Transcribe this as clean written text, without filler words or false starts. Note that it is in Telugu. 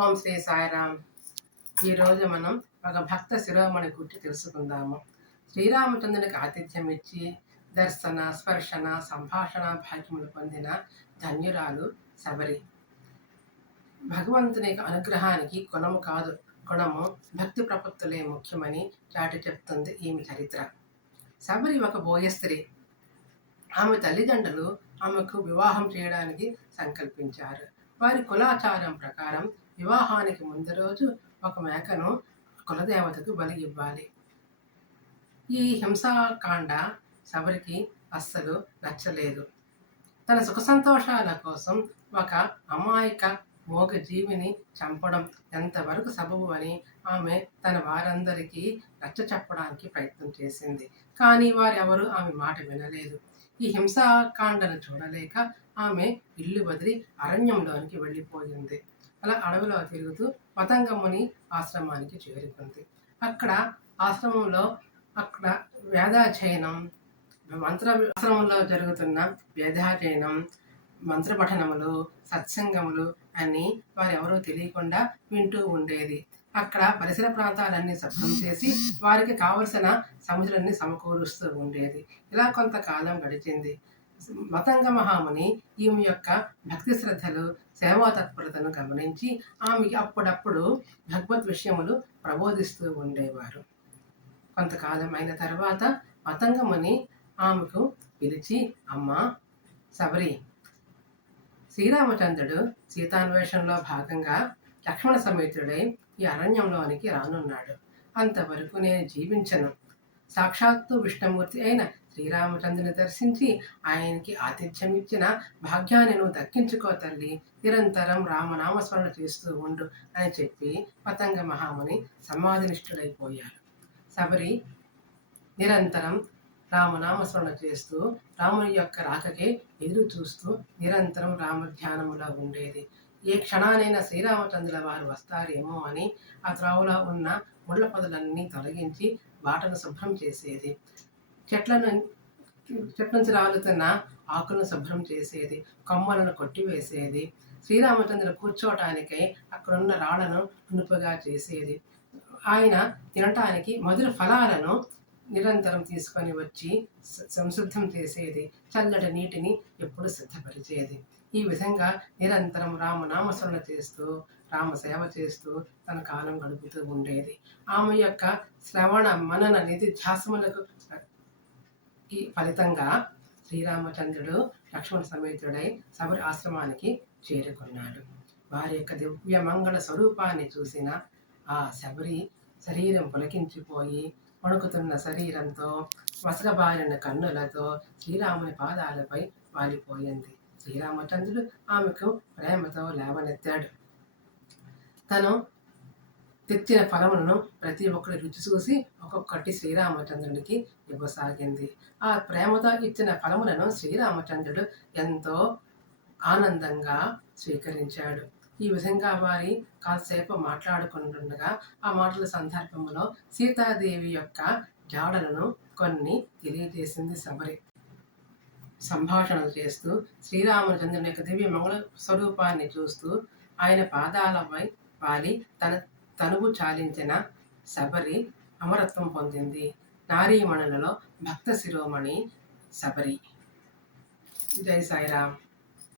ఓం శ్రీ సాయిరామ్. ఈరోజు మనం ఒక భక్త శిరోమణి గురించి తెలుసుకుందాము. శ్రీరామచంద్రునికి ఆతిథ్యం ఇచ్చి దర్శన, స్పర్శన, సంభాషణ భాగ్యములు పొందిన ధన్యురాలు శబరి. భగవంతుని అనుగ్రహానికి గుణము కాదు, గుణము భక్తి ప్రపత్తులే ముఖ్యమని చాటి చెప్తుంది ఈమె చరిత్ర. శబరి ఒక బోయ స్త్రీ. ఆమె తల్లిదండ్రులు ఆమెకు వివాహం చేయడానికి సంకల్పించారు. వారి కులాచారం ప్రకారం వివాహానికి ముందు రోజు ఒక మేకను కులదేవతకు బలి ఇవ్వాలి. ఈ హింసాకాండ శబరికి అస్సలు నచ్చలేదు. తన సుఖ సంతోషాల కోసం ఒక అమాయక మోగ జీవిని చంపడం ఎంతవరకు సబబు అని ఆమె తన వారందరికీ నచ్చ చెప్పడానికి ప్రయత్నం చేసింది. కానీ వారెవరూ ఆమె మాట వినలేదు. ఈ హింసాకాండను చూడలేక ఆమె ఇల్లు వదిలి అరణ్యంలోనికి వెళ్ళిపోయింది. అలా అడవిలో తిరుగుతూ పతంగముని ఆశ్రమానికి చేరుకుంది. అక్కడ ఆశ్రమంలో వేదాధ్యయనం, ఆశ్రమంలో జరుగుతున్న వేదాధ్యయనం, మంత్రపఠనములు, సత్సంగములు అని వారెవరూ తెలియకుండా వింటూ ఉండేది. అక్కడ పరిసర ప్రాంతాలన్నీ శుభ్రం చేసి వారికి కావలసిన సముద్రాన్ని సమకూరుస్తూ ఉండేది. ఇలా కొంతకాలం గడిచింది. మతంగ మహాముని ఈమె యొక్క భక్తి శ్రద్ధలు, సేవా తత్పరతను గమనించి ఆమెకి అప్పుడప్పుడు భగవద్ విషయములు ప్రబోధిస్తూ ఉండేవారు. కొంతకాలం అయిన తర్వాత మతంగముని ఆమెకు పిలిచి, అమ్మా శబరి, శ్రీరామచంద్రుడు సీతాన్వేషణలో భాగంగా లక్ష్మణ సమేతుడై ఈ అరణ్యంలోనికి రానున్నాడు. అంతవరకు నేను జీవించను. సాక్షాత్తు విష్ణుమూర్తి అయిన శ్రీరామచంద్రుని దర్శించి ఆయనకి ఆతిథ్యం ఇచ్చిన భాగ్యాన్ని నువ్వు దక్కించుకో తల్లి, నిరంతరం రామనామస్మరణ చేస్తూ ఉండు అని చెప్పి పతంగ మహాముని సమాధినిష్ఠుడైపోయాడు. శబరి నిరంతరం రామనామస్మరణ చేస్తూ రాముని యొక్క రాకకే ఎదురు చూస్తూ నిరంతరం రామధ్యానములో ఉండేది. ఏ క్షణానైనా శ్రీరామచంద్రుల వారు వస్తారేమో అని ఆ త్రోవలో ఉన్న ముళ్ళ పొదలన్నీ తొలగించి బాటను శుభ్రం చేసేది. చెట్ల నుంచి రాలుతున్న ఆకులను శుభ్రం చేసేది, కొమ్మలను కొట్టివేసేది. శ్రీరామచంద్రులు కూర్చోవటానికై అక్కడున్న రాళ్లను నునుపుగా చేసేది. ఆయన తినటానికి మధుర ఫలాలను నిరంతరం తీసుకొని వచ్చి సంశుద్ధం చేసేది. చల్లటి నీటిని ఎప్పుడు సిద్ధపరిచేది. ఈ విధంగా నిరంతరం రామనామస్మరణ చేస్తూ రామసేవ చేస్తూ తన కాలం గడుపుతూ ఉండేది. ఆమె యొక్క శ్రవణ మనన నిధిధ్యాసములకు ఈ ఫలితంగా శ్రీరామచంద్రుడు లక్ష్మణ సమేతుడై శబరి ఆశ్రమానికి చేరుకున్నాడు. వారి యొక్క దివ్య మంగళ స్వరూపాన్ని చూసిన ఆ శబరి శరీరం పులకించిపోయి వణుకుతున్న శరీరంతో, మసకబారిన కన్నులతో శ్రీరాముని పాదాలపై వాలిపోయింది. శ్రీరామచంద్రుడు ఆమెకు ప్రేమతో లేవనెత్తాడు. తను తెచ్చిన ఫలములను ప్రతి ఒక్కరి రుచి చూసి ఒక్కొక్కటి శ్రీరామచంద్రుడికి ఇవ్వసాగింది. ఆ ప్రేమతో ఇచ్చిన ఫలములను శ్రీరామచంద్రుడు ఎంతో ఆనందంగా స్వీకరించాడు. ఈ విధంగా వారి కాసేపు మాట్లాడుకుంటుండగా ఆ మాటల సందర్భంలో సీతాదేవి యొక్క జాడలను కొన్ని తెలియజేసింది శబరి. సంభాషణలు చేస్తూ శ్రీరామచంద్రుని యొక్క దివ్య మంగళ స్వరూపాన్ని చూస్తూ ఆయన పాదాలపై వాలి తన తనువు చాలించిన శబరి అమరత్వం పొందింది. నారీమణులలో భక్త శిరోమణి శబరి. జై సాయిరామ్.